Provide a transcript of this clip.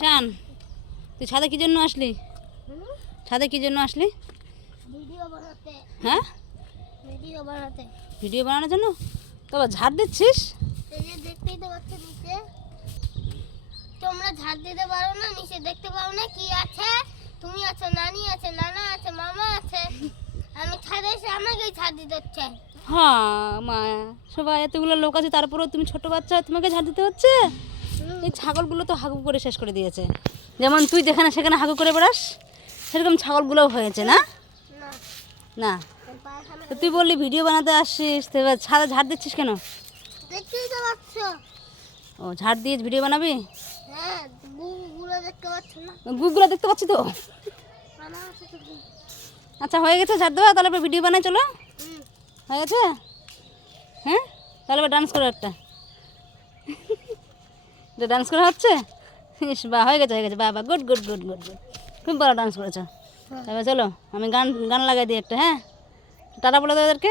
ঈশান, তুই ছাদে কি জন্য আসলি? ছাদে কি জন্য আসলি? ভিডিও বানাতে। হ্যাঁ, ভিডিও বানাতে। ভিডিও বানানোর জন্য। তো আবার ঝাড় দিচ্ছিস? এই যে দেখতেই তো পাচ্ছ নিচে, তোমরা ঝাড় দিতে পারো না? নিচে দেখতে পাও না কি আছে? তুমি আছো, নানি আছে, নানা আছে, মামা আছে। আমি ছাদে এসে আমাকেই ঝাড় দিতে হচ্ছে। হ্যাঁ মা, সবাই এতগুলো লোক আছে, তারপরেও তুমি ছোট বাচ্চা, তোমাকে ঝাড় দিতে হচ্ছে? এই ছাগলগুলো তো হাগু করে শেষ করে দিয়েছে। যেমন তুই যেখানে সেখানে হাগু করে বেড়াস, সেরকম ছাগলগুলোও হয়েছে না? না, না। পায়খানা তো তুই বললি ভিডিও বানাতে আসছিস, তো এবার ছাদে ঝাড় দিচ্ছিস কেন? দেখতেই তো পাচ্ছ। ও, ঝাড় দিয়ে ভিডিও বানাবি? হ্যাঁ, গুলো দেখতে পাচ্ছ না? গুগুলো দেখতে পাচ্ছি তো। মানা আছে তো কি? আচ্ছা, হয়ে গেছে ঝাড় দেওয়া, তাহলে এবার ভিডিও বানাই চলো। হুম। হয়ে গেছে? হ্যাঁ, তাহলে এবার ডান্স করো একটা। এটা ডান্স করা হচ্ছে? ইস বা, হয়ে গেছে হয়ে গেছে, বাবা, good good good good good, খুব ভালো ডান্স করেছো। এবার চলো, আমি গান গান লাগাই দিই একটা। হ্যাঁ, টাটা বলে দাও ওদেরকে।